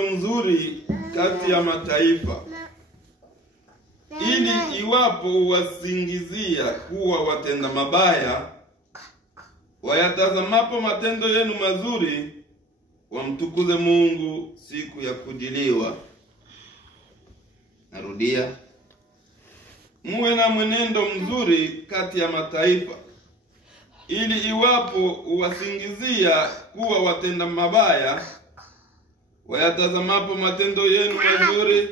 mzuri kati ya mataifa, ili iwapo wasingizia kuwa watenda mabaya, wayatazamapo matendo yenu mazuri, wamtukuze Mungu siku ya kujiliwa. Narudia, muwe na mwenendo mzuri kati ya mataifa, ili iwapo wasingizia kuwa watenda mabaya, wayatazamapo matendo yenu mazuri,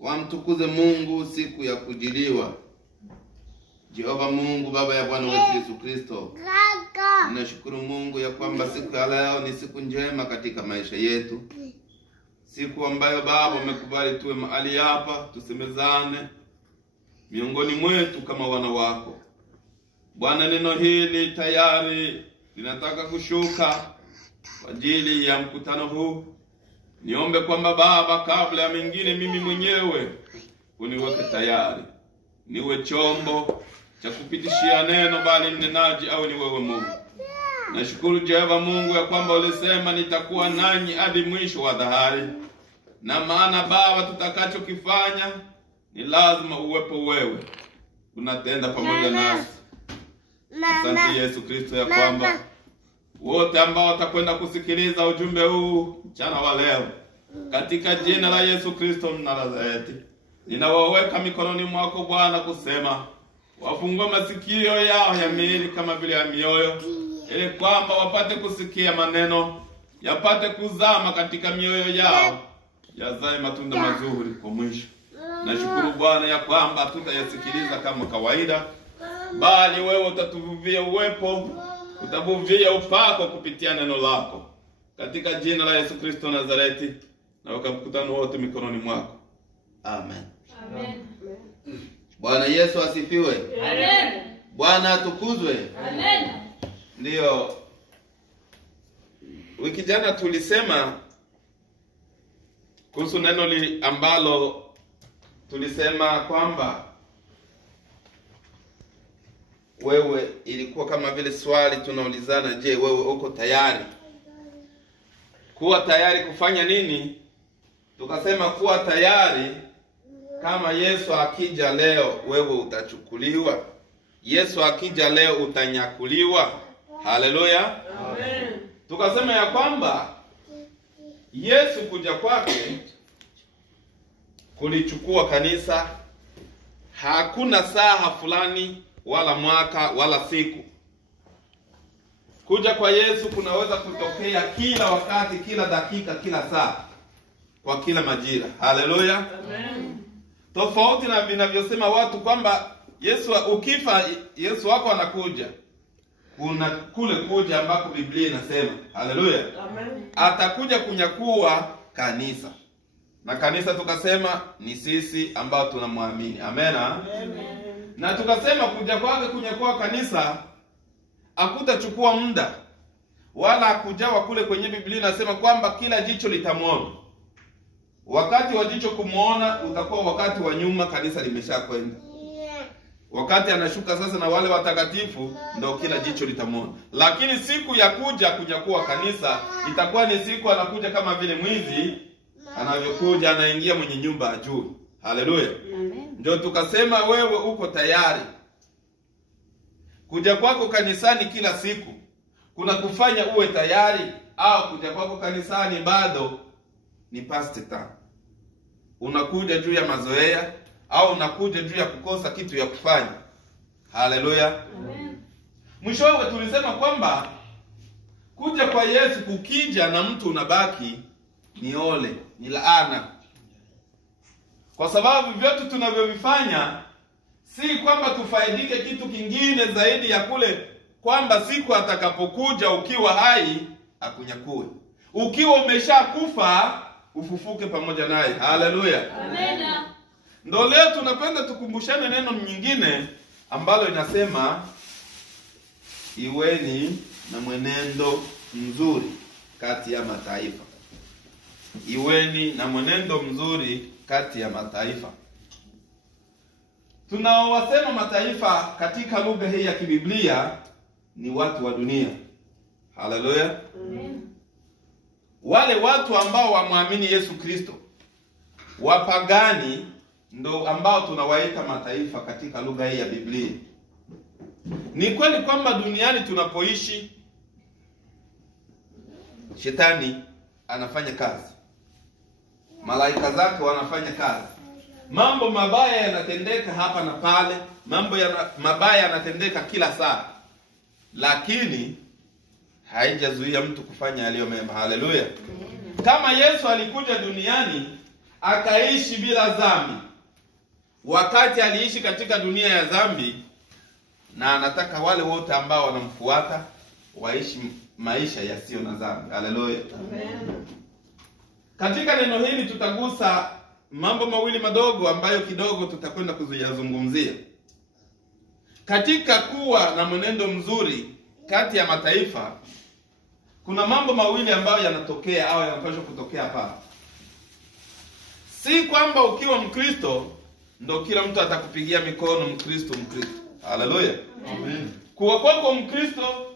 wamtukuze Mungu siku ya kujiliwa. Jehova Mungu Baba ya Bwana wetu Yesu Kristo, ninashukuru Mungu ya kwamba siku ya leo ni siku njema katika maisha yetu, siku ambayo Baba umekubali tuwe mahali hapa tusemezane miongoni mwetu kama wana wako. Bwana, neno hili tayari linataka kushuka kwa ajili ya mkutano huu. Niombe kwamba Baba, kabla ya mengine, mimi mwenyewe uniweke tayari, niwe chombo cha kupitishia neno, bali mnenaji au ni wewe Mungu. Nashukuru Jehova Mungu ya kwamba ulisema nitakuwa nanyi hadi mwisho wa dahari, na maana Baba, tutakachokifanya ni lazima uwepo wewe unatenda pamoja nasi. Asante Yesu Kristo ya kwamba wote ambao watakwenda kusikiliza ujumbe huu mchana wa leo, katika jina la Yesu Kristo Mnazareti, ninawaweka mikononi mwako Bwana, kusema wafungue masikio yao ya miili kama vile ya mioyo, ili kwamba wapate kusikia maneno, yapate kuzama katika mioyo yao, yazae matunda mazuri kwa mwisho. Nashukuru Bwana ya kwamba hatutayasikiliza kama kawaida, bali wewe utatuvuvia uwepo, utavuvia upako kupitia neno lako. Katika jina la Yesu Kristo Nazareti, na wakamkutano wote mikononi mwako. Amen. Amen. Bwana Yesu asifiwe. Amen. Bwana atukuzwe. Amen. Ndio, wiki jana tulisema kuhusu neno ambalo tulisema kwamba wewe, ilikuwa kama vile swali tunaulizana, je, wewe uko tayari? Kuwa tayari kufanya nini? Tukasema kuwa tayari kama Yesu akija leo, wewe utachukuliwa. Yesu akija leo, utanyakuliwa. Haleluya. Amen. Tukasema ya kwamba Yesu kuja kwake kulichukua kanisa. Hakuna saa fulani wala mwaka wala siku. Kuja kwa Yesu kunaweza kutokea kila wakati, kila dakika, kila saa, kwa kila majira. Haleluya. Amen. Tofauti na vinavyosema watu kwamba Yesu ukifa Yesu wako anakuja. Kuna kule kuja ambako Biblia inasema, haleluya, Amen, atakuja kunyakua kanisa. Na kanisa tukasema ni sisi ambao tunamwamini. Amen. Amen. Na tukasema kuja kwake kunyakua kanisa hakutachukua muda, wala hakujawa kule kwenye Biblia inasema kwamba kila jicho litamwona. Wakati wa jicho kumuona utakuwa wakati wa nyuma, kanisa limeshakwenda. Wakati anashuka sasa na wale watakatifu, ndio kila jicho litamwona. Lakini siku ya kuja kunyakua kanisa itakuwa ni siku anakuja kama vile mwizi anavyokuja, anaingia mwenye nyumba ajue. Haleluya. Ndio tukasema wewe uko tayari. Kuja kwako kanisani kila siku kuna kufanya uwe tayari, au kuja kwako kanisani bado ni past time? Unakuja juu ya mazoea, au unakuja juu ya kukosa kitu ya kufanya? Haleluya. Amen. Mwishowe tulisema kwamba kuja kwa Yesu kukija na mtu unabaki ni ole, ni laana. Kwa sababu vyote tunavyovifanya si kwamba tufaidike kitu kingine zaidi ya kule kwamba siku atakapokuja ukiwa hai akunyakue. Ukiwa umeshakufa ufufuke pamoja naye. Haleluya. Amen. Ndio leo tunapenda tukumbushane neno nyingine ambalo inasema iweni na mwenendo mzuri kati ya mataifa. Iweni na mwenendo mzuri kati ya mataifa. Tunaowasema mataifa katika lugha hii ya kibiblia ni watu wa dunia. Haleluya. Amen. wale watu ambao wamwamini Yesu Kristo, wapagani, ndo ambao tunawaita mataifa katika lugha hii ya Biblia. Ni kweli kwamba duniani tunapoishi shetani anafanya kazi, malaika zake wanafanya kazi, mambo mabaya yanatendeka hapa na pale, mabaya yanatendeka kila saa, lakini haijazuia mtu kufanya yaliyo mema. Haleluya! Kama Yesu alikuja duniani akaishi bila dhambi, wakati aliishi katika dunia ya dhambi, na anataka wale wote ambao wanamfuata waishi maisha yasiyo na dhambi. Haleluya! Katika neno hili tutagusa mambo mawili madogo ambayo kidogo tutakwenda kuzungumzia. Katika kuwa na mwenendo mzuri kati ya mataifa, kuna mambo mawili ambayo yanatokea au yanapaswa kutokea hapa. Si kwamba ukiwa Mkristo ndo kila mtu atakupigia mikono Mkristo. Haleluya! Amen. Kuwa kwako Mkristo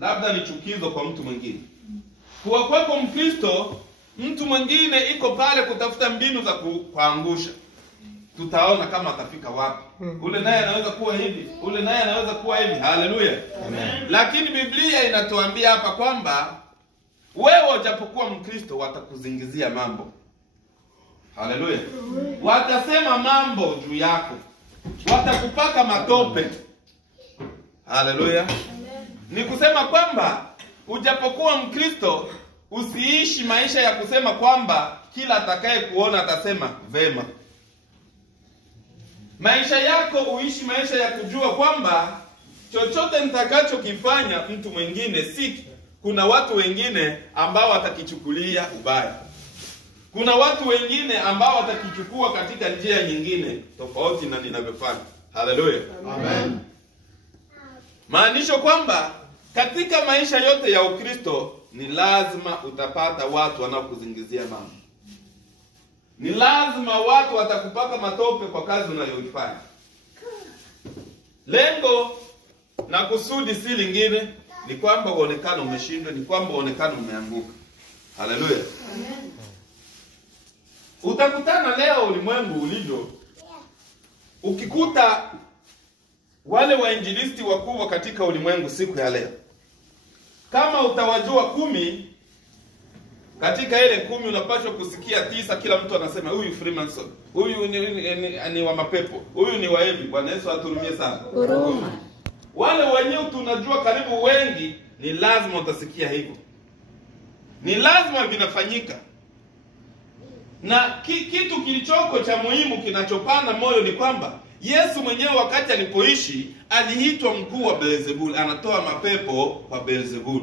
labda ni chukizo kwa mtu mwingine. Kuwa kwako Mkristo, mtu mwingine iko pale kutafuta mbinu za kuangusha. Tutaona kama atafika wapi. Ule naye anaweza kuwa hivi, ule naye anaweza kuwa hivi. Haleluya. Amen. Lakini Biblia inatuambia hapa kwamba wewe ujapokuwa Mkristo watakuzingizia mambo. Haleluya. Watasema mambo juu yako, watakupaka matope. Haleluya. Ni kusema kwamba ujapokuwa Mkristo usiishi maisha ya kusema kwamba kila atakaye kuona atasema vema. Maisha yako uishi maisha ya kujua kwamba chochote nitakachokifanya mtu mwingine kuna watu wengine ambao watakichukulia ubaya. Kuna watu wengine ambao watakichukua katika njia nyingine tofauti na ninavyofanya. Haleluya. Amen. Maanisho kwamba katika maisha yote ya Ukristo ni lazima utapata watu wanaokuzingizia mambo. Ni lazima watu watakupaka matope kwa kazi unayoifanya. Lengo na kusudi si lingine, ni kwamba uonekane umeshindwa, ni kwamba uonekane umeanguka. Haleluya. Amen. Utakutana leo ulimwengu ulivyo, ukikuta wale wainjilisti wakubwa katika ulimwengu siku ya leo, kama utawajua 10, katika ile 10 unapaswa kusikia 9 kila mtu anasema huyu Freemason, huyu ni wa mapepo, huyu ni wa hivi. Bwana Yesu aturumie sana. Huruma. Wale wenyewe tunajua karibu wengi, ni lazima utasikia hivyo. Ni lazima vinafanyika. Na kitu kilichoko cha muhimu kinachopana moyo ni kwamba Yesu mwenyewe wakati alipoishi aliitwa mkuu wa Beelzebul, anatoa mapepo kwa Beelzebul.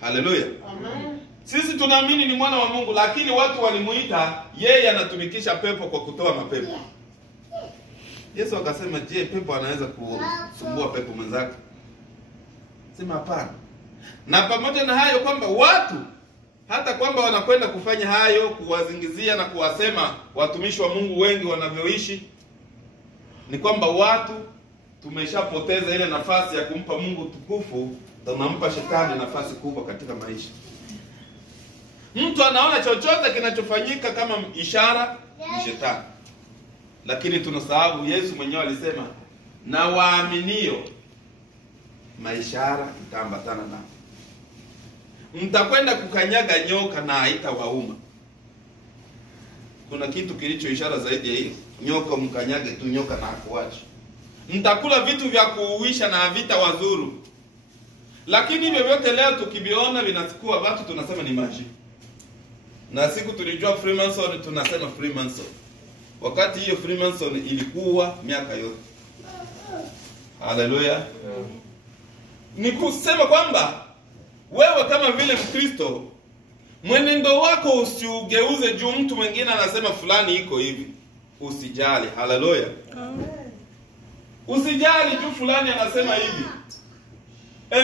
Haleluya. Amen. Sisi tunaamini ni mwana wa Mungu, lakini watu walimuita yeye anatumikisha pepo kwa kutoa mapepo. Yesu akasema, je, pepo anaweza kusumbua pepo mwenzake? Sema hapana. Na pamoja na hayo kwamba watu hata kwamba wanakwenda kufanya hayo, kuwazingizia na kuwasema watumishi wa Mungu wengi wanavyoishi, ni kwamba watu tumeshapoteza ile nafasi ya kumpa Mungu tukufu, tunampa shetani nafasi kubwa katika maisha. Mtu anaona chochote kinachofanyika kama ishara ni shetani. Lakini tunasahau Yesu mwenyewe alisema, na waaminio maishara itaambatana nao. Mtakwenda kukanyaga nyoka na haitawauma. Kuna kitu kilicho ishara zaidi ya hiyo? Nyoka mkanyage tu nyoka na akuache. Mtakula vitu vya kuuisha na havitawazuru. Lakini hivyo vyote leo tukiviona vinachukua watu tunasema ni maji. Na siku tulijua Freemason tunasema Freemason. Wakati hiyo Freemason ilikuwa miaka yote. Haleluya. Ni kusema kwamba wewe kama vile Mkristo, mwenendo wako usiugeuze juu mtu mwingine anasema fulani iko hivi. Usijali. Haleluya. Usijali juu fulani anasema hivi.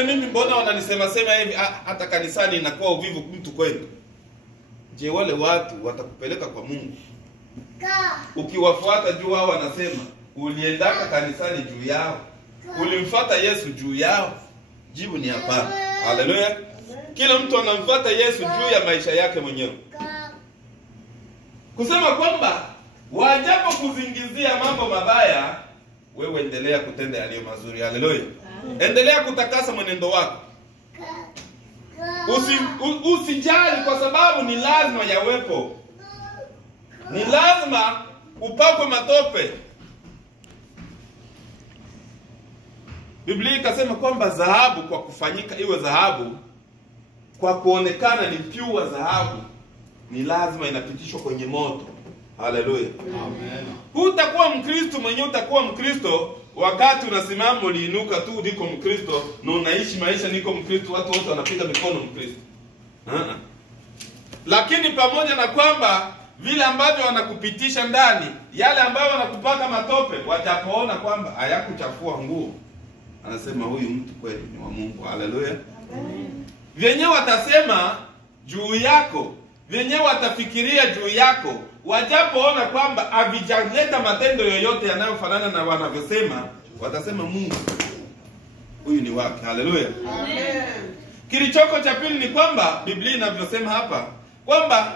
Mimi mbona wananisema sema hivi, hata kanisani inakuwa uvivu mtu kwenda. Je, wale watu watakupeleka kwa Mungu? Ukiwafuata juu wao wanasema, uliendaka kanisani juu yao? Ulimfuata Yesu juu yao? Jibu ni hapana. Haleluya. kila mtu anamfuata Yesu juu ya maisha yake mwenyewe. Kusema kwamba wajapo kuzingizia mambo mabaya, wewe endelea kutenda yaliyo mazuri. Haleluya. Endelea kutakasa mwenendo wako. Usijali kwa sababu ni lazima yawepo. Ni lazima upakwe matope. Biblia ikasema kwamba dhahabu kwa kufanyika iwe dhahabu, kwa kuonekana ni pure dhahabu, ni lazima inapitishwa kwenye moto. Haleluya. Amen. Hutakuwa Mkristo mwenyewe, utakuwa Mkristo wakati unasimama uliinuka tu ndiko Mkristo na unaishi maisha niko Mkristo, watu wote wanapiga mikono Mkristo. Lakini pamoja na kwamba vile ambavyo wanakupitisha ndani, yale ambayo wanakupaka matope, watapoona kwamba hayakuchafua nguo, anasema huyu mtu kweli ni wa Mungu. Haleluya. Amen. Vyenyewe watasema juu yako, vyenyewe watafikiria juu yako, wajapoona kwamba havijaleta matendo yoyote yanayofanana na wanavyosema, watasema Mungu huyu ni wake. Haleluya. Amen. Kilichoko cha pili ni kwamba Biblia inavyosema hapa kwamba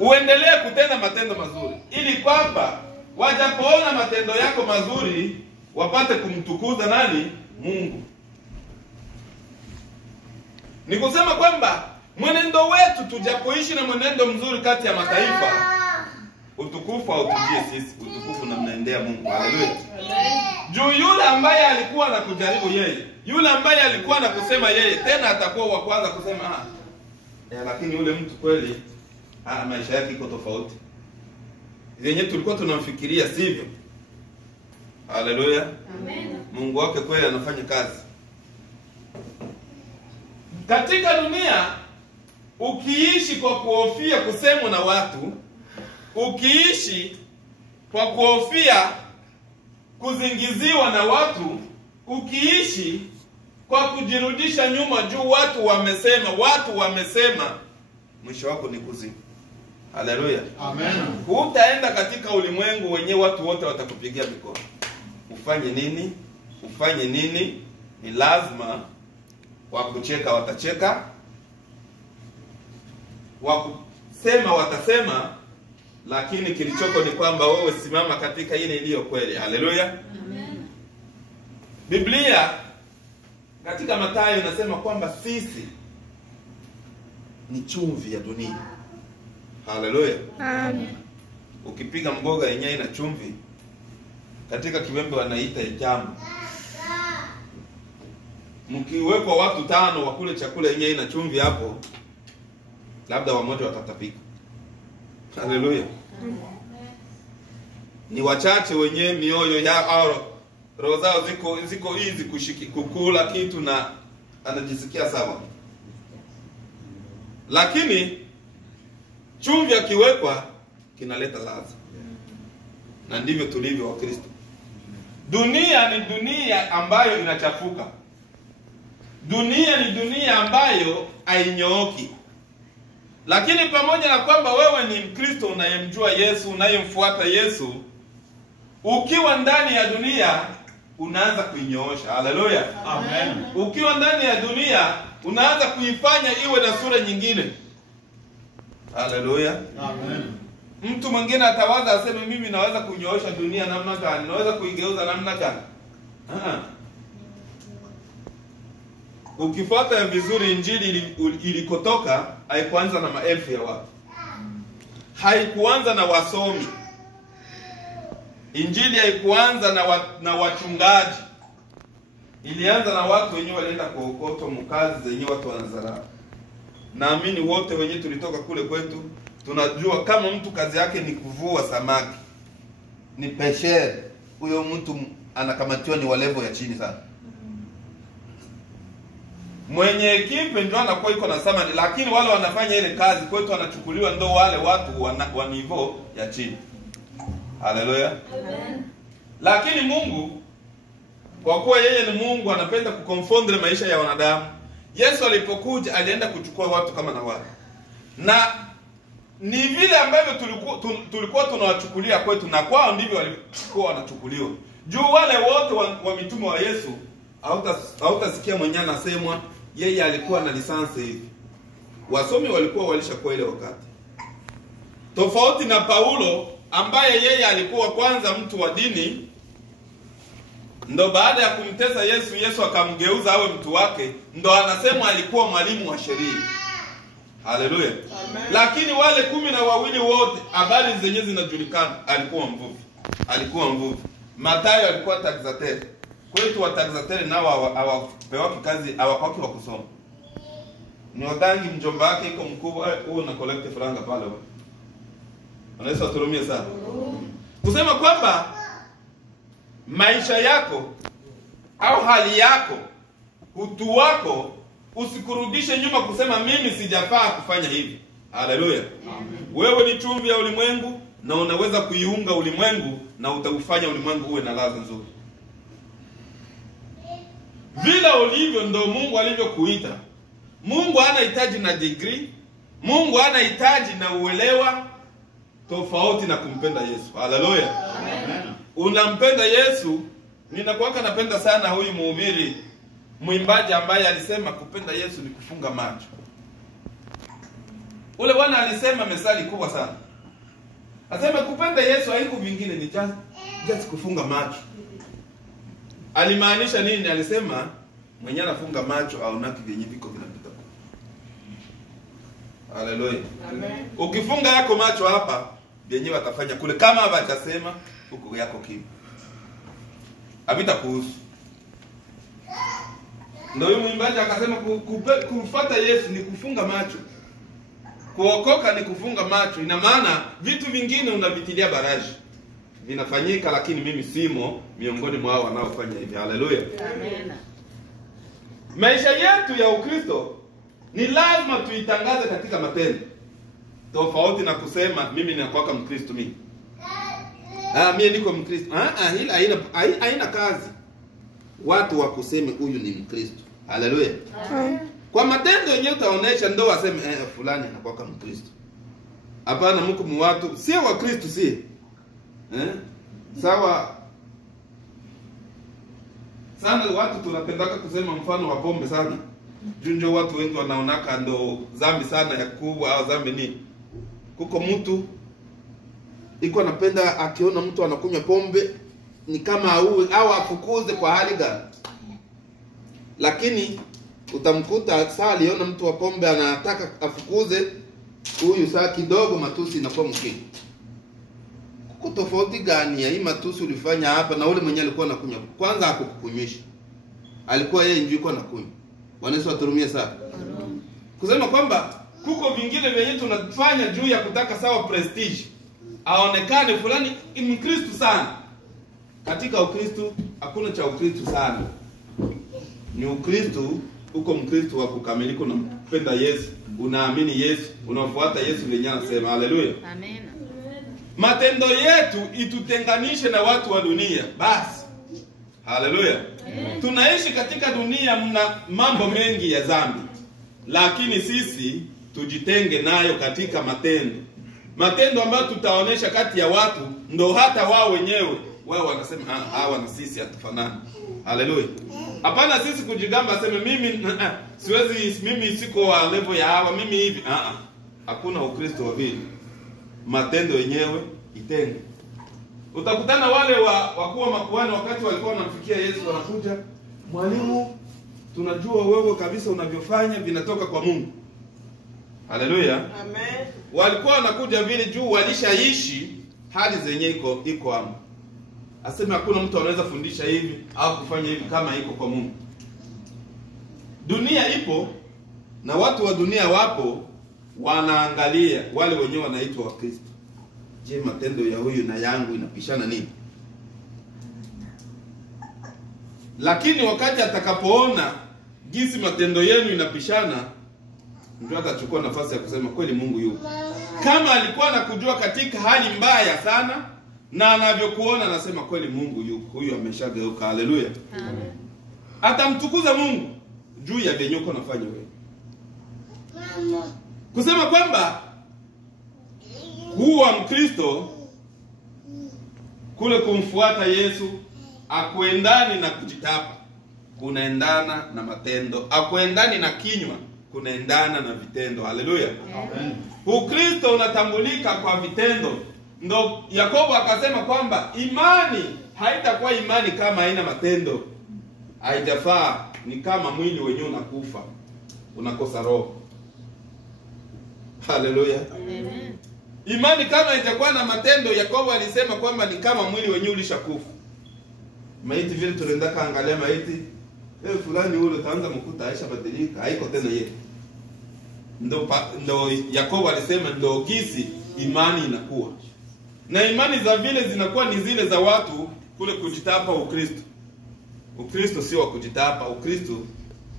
uendelee kutenda matendo mazuri, ili kwamba wajapoona matendo yako mazuri wapate kumtukuza nani? Mungu. Ni kusema kwamba mwenendo wetu tujapoishi na mwenendo mzuri kati ya mataifa, utukufu hautujie sisi, utukufu na mnaendea Mungu. Haleluya. Juu yule ambaye alikuwa anakujaribu yeye, yule ambaye alikuwa anakusema yeye, tena atakuwa wa kwanza kusema lakini yule mtu kweli maisha yake iko tofauti. Yenye tulikuwa tunamfikiria sivyo. Haleluya. Amen. Mungu wake kweli anafanya kazi. Katika dunia ukiishi kwa kuhofia kusemwa na watu, ukiishi kwa kuhofia kuzingiziwa na watu, ukiishi kwa kujirudisha nyuma juu watu wamesema, mwisho wako ni kuzimu. Haleluya. Amen. Hutaenda katika ulimwengu wenye watu wote watakupigia mikono. Ufanye nini? Ufanye nini? Ni lazima wakucheka watacheka, wakusema watasema, lakini kilichoko ni kwamba wewe simama katika ile iliyo kweli. Haleluya. Amen. Biblia katika Mathayo inasema kwamba sisi ni chumvi ya dunia. Haleluya. Amen. Ukipiga mboga yenyewe ina chumvi, katika Kiwembe wanaita jamu. Mkiwekwa watu 5 wakule chakula yenyewe ina chumvi hapo, labda wamoja watatapika. Haleluya. Ni wachache wenye mioyo yao roho zao ziko hizi kukula kitu na anajisikia sawa. Lakini chumvi akiwekwa kinaleta ladha. Na ndivyo tulivyo wa Kristo. Dunia ni dunia ambayo inachafuka. Dunia ni dunia ambayo hainyooki. Lakini pamoja na kwamba wewe ni Mkristo unayemjua Yesu, unayemfuata Yesu, ukiwa ndani ya dunia unaanza kuinyoosha. Haleluya. Amen. Ukiwa ndani ya dunia unaanza kuifanya iwe na sura nyingine. Haleluya. Amen. Mtu mwingine atawaza aseme mimi naweza kunyoosha dunia namna gani? Naweza kuigeuza namna gani? Ukifuata vizuri injili ilikotoka, haikuanza na maelfu ya watu. Haikuanza na wasomi. Injili haikuanza na wachungaji. Ilianza na watu wenyewe walienda kuokota mkazi zenye watu wanazarau. Naamini wote wenyewe tulitoka kule kwetu tunajua kama mtu kazi yake ni kuvua samaki, ni pesher, huyo mtu anakamatiwa ni wa level ya chini sana. Mwenye ekipe ndio anakuwa iko na samani, lakini wale wanafanya ile kazi kwetu wanachukuliwa ndo wale watu wa niveau ya chini. Haleluya. Amen. Lakini Mungu kwa kuwa yeye ni Mungu anapenda kuconfondre maisha ya wanadamu. Yesu alipokuja alienda kuchukua watu kama na wale. Na ni vile ambavyo tulikuwa tunawachukulia kwetu na kwao ndivyo walikuwa wanachukuliwa. Juu wale wote wa mitume wa Yesu hautasikia mwenye anasemwa yeye alikuwa na lisansi hivi. Wasomi walikuwa walishakuwa ile wakati. Tofauti na Paulo ambaye yeye alikuwa kwanza mtu wa dini, ndo baada ya kumtesa Yesu, Yesu akamgeuza awe mtu wake, ndo anasema alikuwa mwalimu wa sheria. Haleluya. Lakini wale 12 wote habari zenyewe zinajulikana, alikuwa mvuvi. Alikuwa mvuvi. Mathayo alikuwa taxatere. Kwetu wa taxatere nao hawapewa kazi, hawapaki wa kusoma. Ni wadangi mjomba wake iko mkubwa, huo na collect franga pale wewe. Unaweza kuturumia sana. Kusema kwamba maisha yako au hali yako, utu wako usikurudishe nyuma kusema mimi sijafaa kufanya hivi. Haleluya. Wewe ni chumvi ya ulimwengu na unaweza kuiunga ulimwengu na utaufanya ulimwengu uwe na ladha nzuri. Vile ulivyo ndo Mungu alivyokuita. Mungu anahitaji na degree, Mungu anahitaji na uelewa tofauti na kumpenda Yesu. Haleluya. Amen. Unampenda Yesu, ninakuwaka napenda sana huyu mhubiri mwimbaji ambaye alisema kupenda Yesu ni kufunga macho. Ule bwana alisema methali kubwa sana. Asema kupenda Yesu haiko vingine, ni just kufunga macho. Alimaanisha nini? Alisema mwenye anafunga macho aonaki vyenye viko vinapita. Haleluya. Amen. Ukifunga yako macho hapa, vyenye watafanya kule kama hawajasema, huko yako kimya. Habita kuhusu. Ndio huyu mwimbaji akasema kufuata Yesu ni kufunga macho. Kuokoka ni kufunga macho. Ina maana vitu vingine unavitilia baraji. Vinafanyika lakini mimi simo miongoni mwao wanaofanya hivi. Haleluya. Amen. Maisha yetu ya Ukristo ni lazima tuitangaze katika matendo. Tofauti na kusema mimi ninakuwa Mkristo mimi. Mimi niko Mkristo. Hila haina kazi. Watu wakuseme huyu ni Mkristo. Haleluya. Kwa matendo yenyewe utaonesha ndo waseme fulani anakuwa Mkristo. Hapana, mko mu watu sio wa Kristo si. Sawa. Sana watu tunapendaka kusema mfano wa pombe sana. Junjo watu wengi wanaonaka ndo dhambi sana ya kubwa au dhambi ni. Kuko mtu iko anapenda akiona mtu anakunywa pombe ni kama au afukuze kwa hali gani. Lakini utamkuta saa aliona mtu wa pombe anataka afukuze huyu, saa kidogo matusi inakuwa mkini. Kuko tofauti gani ya hii matusi ulifanya hapa na ule mwenye alikuwa anakunywa? Kwanza hakukunywisha. Alikuwa yeye ndio alikuwa anakunywa. Bwana Yesu aturumie sana. Kusema kwamba kuko vingine vyenye tunafanya juu ya kutaka sawa prestige. Aonekane fulani ni Mkristo sana. Katika Ukristo hakuna cha Ukristo sana. Ni Ukristo, uko Mkristo wa kukamilika, unampenda Yesu, unaamini Yesu, unafuata Yesu mwenyewe anasema. Haleluya. Amen. Matendo yetu itutenganishe na watu wa dunia. Basi. Haleluya. Tunaishi katika dunia mna mambo mengi ya dhambi. Lakini sisi tujitenge nayo katika matendo. Matendo ambayo tutaonesha kati ya watu ndo hata wao wenyewe wao wanasema hawa na sisi hatufanani. Haleluya. Hapana sisi kujigamba aseme mimi siwezi, mimi siko wa level ya hawa, mimi hivi. Hakuna Ukristo wa vile. Matendo yenyewe itenge. Utakutana wale wakuwa makuhani wakati walikuwa wanamfikia Yesu wanakuja, mwalimu, tunajua wewe kabisa unavyofanya vinatoka kwa Mungu. Haleluya. Amen. Walikuwa wanakuja vile juu walishaishi hali zenye iko hapo. Asema hakuna mtu anaweza fundisha hivi au kufanya hivi kama iko kwa Mungu. Dunia ipo na watu wa dunia wapo, wanaangalia wale wenyewe wanaitwa Wakristo. Je, matendo ya huyu na yangu inapishana nini? Lakini wakati atakapoona jinsi matendo yenu inapishana, ndio atachukua nafasi ya kusema kweli Mungu yupo. Kama alikuwa anakujua katika hali mbaya sana na anavyokuona anasema kweli Mungu yupo, huyu ameshageuka. Haleluya. Amen. Atamtukuza Mungu juu ya venye uko nafanya wewe. Kusema kwamba huwa Mkristo kule kumfuata Yesu akuendani na kujitapa. kunaendana na matendo. Akuendani na kinywa, kunaendana na vitendo. Haleluya. Amen. Ukristo unatambulika kwa vitendo. Ndo Yakobo akasema kwamba imani haitakuwa imani kama haina matendo. Haitafaa, ni kama mwili wenyewe unakufa, unakosa roho. Haleluya. Amen. Imani kama itakuwa na matendo, Yakobo alisema kwamba ni kama mwili wenyewe ulishakufa. Maiti vile tunaenda kaangalia maiti, fulani ule taanza mkuta aisha badilika, haiko tena yeye. Ndo Yakobo alisema ndo gisi imani inakuwa. Na imani za vile zinakuwa ni zile za watu kule kujitapa Ukristo. Ukristo sio wa kujitapa, Ukristo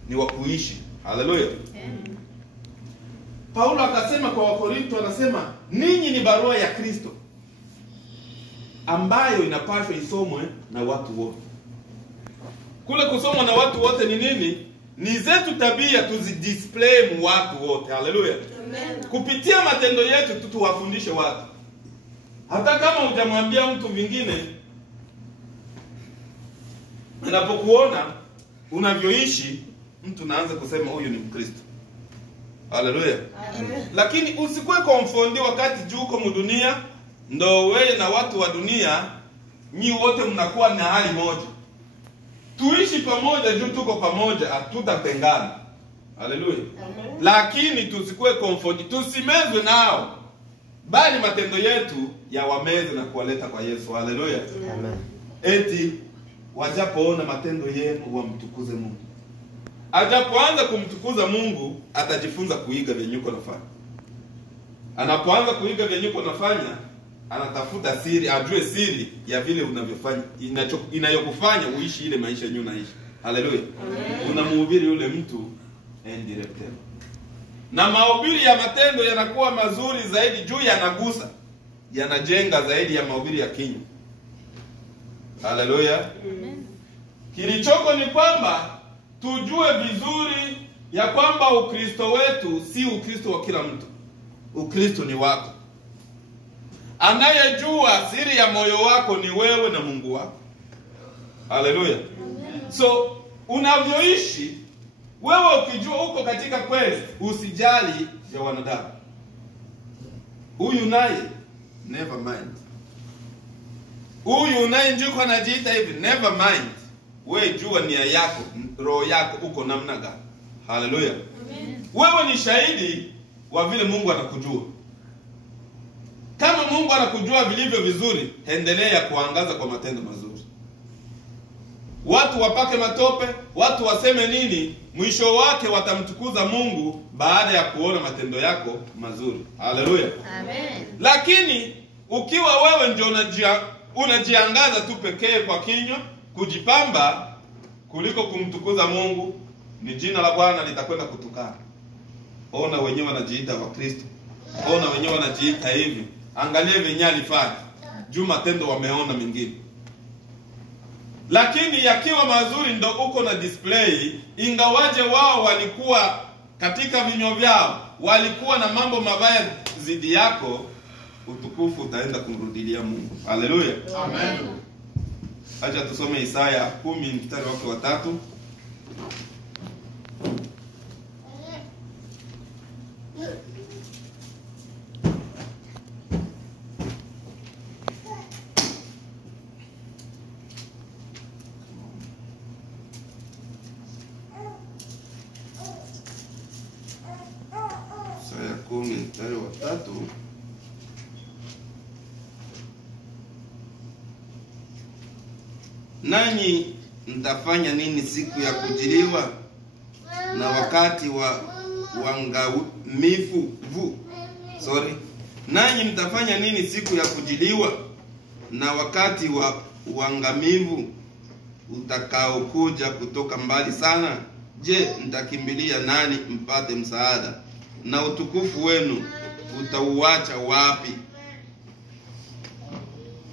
ni wa kuishi. Haleluya. Paulo akasema kwa Wakorinto, anasema ninyi ni barua ya Kristo ambayo inapaswa isomwe na watu wote. Kule kusomwa na watu wote ni nini? Ni zetu tabia tuzidisplay mu watu wote. Haleluya. Kupitia matendo yetu tuwafundishe watu. Hata kama hujamwambia mtu vingine, anapokuona unavyoishi, mtu naanza kusema huyu ni Mkristo. Haleluya. Lakini usikuwe konfondi wakati juu uko mdunia, ndo wewe na watu wa dunia nyi wote mnakuwa na hali moja. Tuishi pamoja juu tuko pamoja, hatutatengana. Haleluya. Lakini tusikuwe konfondi, tusimezwe nao, bali matendo yetu yawameze na kuwaleta kwa Yesu. Haleluya. Amen. Eti wajapoona matendo yenu wamtukuze Mungu. Ajapoanza kumtukuza Mungu, atajifunza kuiga vyenye uko nafanya. Anapoanza kuiga vyenye uko nafanya, anatafuta siri, ajue siri ya vile unavyofanya, inayokufanya uishi ile maisha yenyewe unaishi. Haleluya. Unamhubiri yule mtu indirectly. Na mahubiri ya matendo yanakuwa mazuri zaidi juu yanagusa, yanajenga zaidi ya mahubiri ya kinywa. Haleluya. Kilichoko ni kwamba tujue vizuri ya kwamba Ukristo wetu si Ukristo wa kila mtu. Ukristo ni wako. Anayejua siri ya moyo wako ni wewe na Mungu wako. Haleluya. So unavyoishi wewe, ukijua uko katika kweli, usijali ya wanadamu. Huyu naye never mind. Huyu naye njuko anajiita hivi, never mind. Wewe jua nia yako, roho yako uko namna gani. Haleluya. Wewe ni shahidi wa vile Mungu anakujua. Kama Mungu anakujua vilivyo vizuri, endelea kuangaza kwa matendo mazuri. Watu wapake matope, watu waseme nini, mwisho wake watamtukuza Mungu baada ya kuona matendo yako mazuri. Haleluya. Amen. Lakini ukiwa wewe ndio unajiangaza tu pekee kwa kinywa, kujipamba kuliko kumtukuza Mungu, ni jina la Bwana litakwenda kutukana. Ona wenyewe wanajiita wa Kristo. Ona wenyewe wanajiita hivi. Angalia venye alifanya. Juu matendo wameona mengine. Lakini yakiwa mazuri ndo uko na display, ingawaje wao walikuwa katika vinywa vyao, walikuwa na mambo mabaya zidi yako, utukufu utaenda kumrudilia Mungu. Haleluya. Amen. Acha tusome Isaya 10 mstari wake wa 3. Isaya 10 mstari wa 3. Nanyi mtafanya nini siku ya kujiliwa na wakati wa uangamivu? Nanyi mtafanya nini siku ya kujiliwa na wakati wa uangamivu utakaokuja kutoka mbali sana? Je, mtakimbilia nani mpate msaada? Na utukufu wenu utauacha wapi?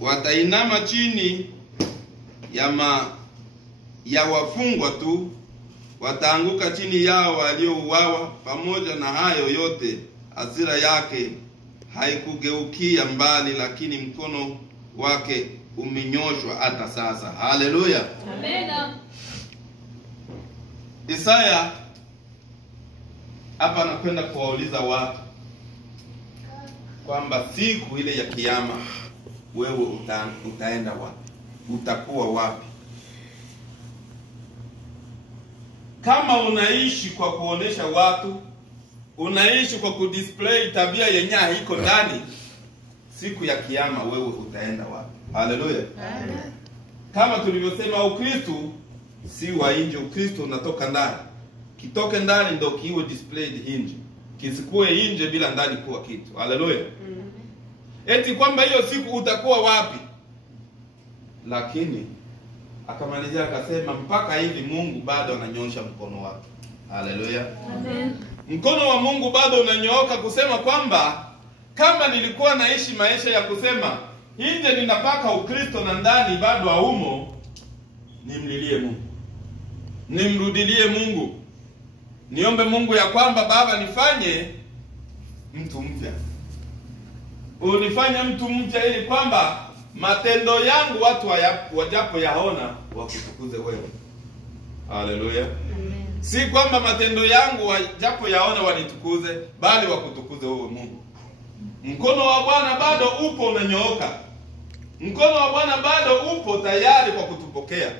Watainama chini ya wafungwa tu, wataanguka chini yao waliouawa. Pamoja na hayo yote, hasira yake haikugeukia mbali, lakini mkono wake umenyoshwa hata sasa. Haleluya. Amen. Isaya hapa anakwenda kuwauliza watu kwamba siku ile ya kiyama wewe utaenda wapi? Utakuwa wapi? Kama unaishi kwa kuonesha watu, unaishi kwa kudisplay tabia yenye haiko ndani, siku ya kiyama wewe utaenda wapi? Haleluya. Kama tulivyosema, Ukristo si wa nje, Ukristo unatoka ndani. Kitoke ndani ndio kiwe displayed nje. Kisikuwe nje bila ndani kuwa kitu. Haleluya. Eti kwamba hiyo siku utakuwa wapi? Lakini akamalizia akasema mpaka hivi Mungu bado ananyosha mkono wake. Haleluya. Mkono wa Mungu bado unanyooka kusema kwamba kama nilikuwa naishi maisha ya kusema nje ninapaka Ukristo na ndani bado haumo, nimlilie Mungu, nimrudilie Mungu, niombe Mungu ya kwamba Baba nifanye mtu mpya, unifanye mtu mpya, ili kwamba matendo yangu watu wajapo yaona wakutukuze wewe. Haleluya. Si kwamba matendo yangu wajapo yaona wanitukuze, bali wakutukuze wewe Mungu. Mkono wa Bwana bado upo unanyooka. Mkono wa Bwana bado upo tayari kwa kutupokea.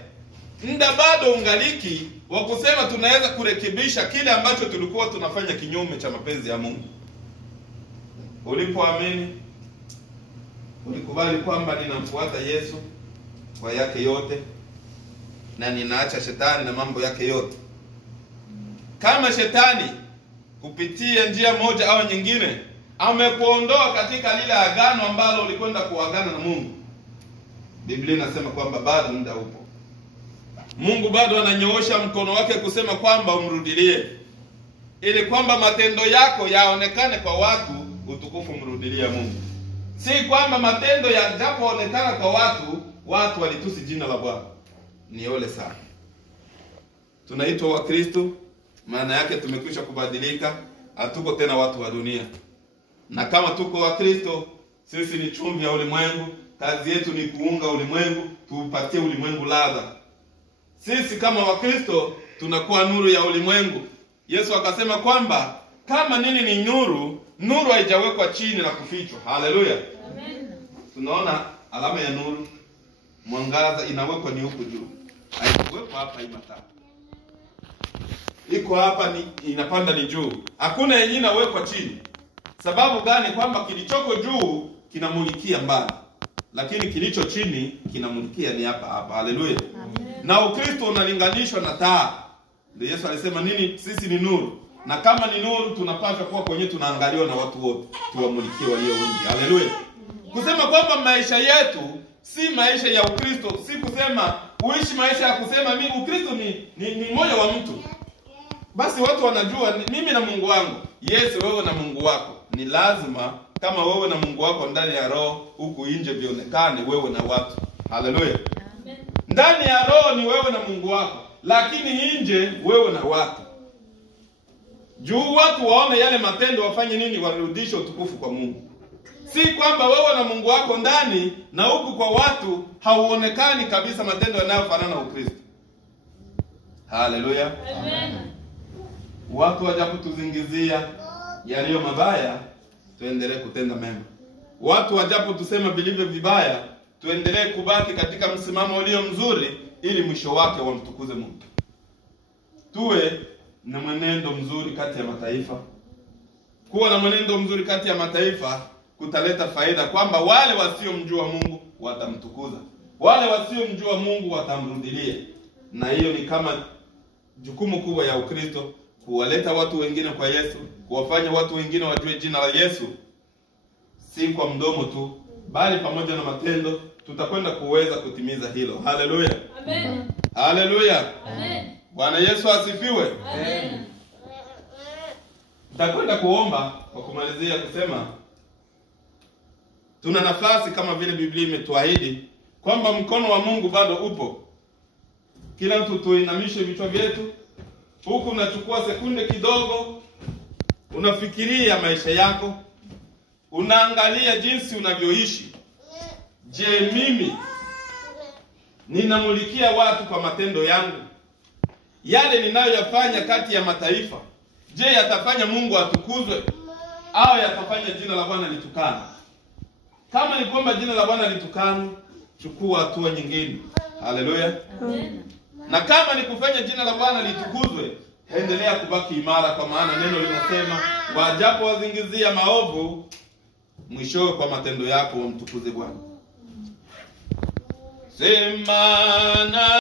Muda bado ungaliki wa kusema tunaweza kurekebisha kile ambacho tulikuwa tunafanya kinyume cha mapenzi ya Mungu. Ulipoamini, ulikubali kwamba ninamfuata Yesu kwa yake yote na ninaacha shetani na mambo yake yote. Kama shetani kupitia njia moja au nyingine amekuondoa katika lile agano ambalo ulikwenda kuagana na Mungu, Biblia inasema kwamba bado muda upo. Mungu bado ananyoosha mkono wake kusema kwamba umrudilie, ili kwamba matendo yako yaonekane kwa watu, utukufu mrudilie Mungu. Si kwamba matendo yajapoonekana kwa watu walitusi jina la Bwana. Ni ole sana. Tunaitwa wa Kristo, maana yake tumekwisha kubadilika, hatuko tena watu wa dunia. Na kama tuko wa Kristo, sisi ni chumvi ya ulimwengu. Kazi yetu ni kuunga ulimwengu, tuupatie ulimwengu ladha. Sisi kama wa Kristo tunakuwa nuru ya ulimwengu. Yesu akasema kwamba kama nini ni nuru, nuru haijawekwa chini na kufichwa. Haleluya. Amen. Tunaona alama ya nuru, mwangaza inawekwa ni huko juu. Haikuwekwa hapa imataa. Iko hapa ni inapanda ni juu. Hakuna yenyewe inawekwa chini. Sababu gani? Kwamba kilichoko juu kinamulikia mbali, lakini kilicho chini kinamulikia ni hapa hapa. Haleluya. Na Ukristo unalinganishwa na taa. Ndio Yesu alisema nini? Sisi ni nuru. Na kama ni nuru tunapaswa kuwa kwenye tunaangaliwa na watu wote, tuwamulikie walio wengi. Haleluya. Kusema kwamba maisha yetu si maisha ya Ukristo, si kusema uishi maisha ya kusema mimi Ukristo ni moyo wa mtu. Basi watu wanajua mimi na Mungu wangu. Yes, wewe na Mungu wako. Ni lazima kama wewe na Mungu wako ndani ya roho, huku nje vionekane wewe na watu. Haleluya. Amen. Ndani ya roho ni wewe na Mungu wako, lakini nje wewe na watu. Juu watu waone yale matendo, wafanye nini? Warudishe utukufu kwa Mungu. Si kwamba wewe na Mungu wako ndani na huku kwa watu hauonekani kabisa matendo yanayofanana na Ukristo. Haleluya. Amen. Watu wajapotuzingizia yaliyo mabaya, tuendelee kutenda mema. Watu wajapotusema vilivyo vibaya, tuendelee kubaki katika msimamo ulio mzuri, ili mwisho wake wamtukuze Mungu. Tuwe na mwenendo mzuri kati ya mataifa. Kuwa na mwenendo mzuri kati ya mataifa kutaleta faida, kwamba wale wasiomjua Mungu watamtukuza, wale wasiomjua Mungu watamrudilia. Na hiyo ni kama jukumu kubwa ya Ukristo, kuwaleta watu wengine kwa Yesu, kuwafanya watu wengine wajue jina la Yesu. Si kwa mdomo tu, bali pamoja na matendo tutakwenda kuweza kutimiza hilo. Haleluya. Amen. Haleluya. Amen. Bwana Yesu asifiwe. Amen. Tutakwenda kuomba kwa kumalizia kusema tuna nafasi kama vile Biblia imetuahidi kwamba mkono wa Mungu bado upo. Kila mtu tuinamishe vichwa vyetu. Huku unachukua sekunde kidogo, unafikiria maisha yako, unaangalia jinsi unavyoishi. Je, mimi ninamulikia watu kwa matendo yangu? yale ninayoyafanya kati ya mataifa, je, yatafanya Mungu atukuzwe au yatafanya jina la Bwana litukane? Kama ni kwamba jina la Bwana litukane, chukua hatua nyingine. Haleluya. Amen. Na kama ni kufanya jina la Bwana litukuzwe, endelea kubaki imara, kwa maana neno linasema wajapo wazingizia maovu, mwishowe kwa matendo yako wamtukuze Bwana. Sema na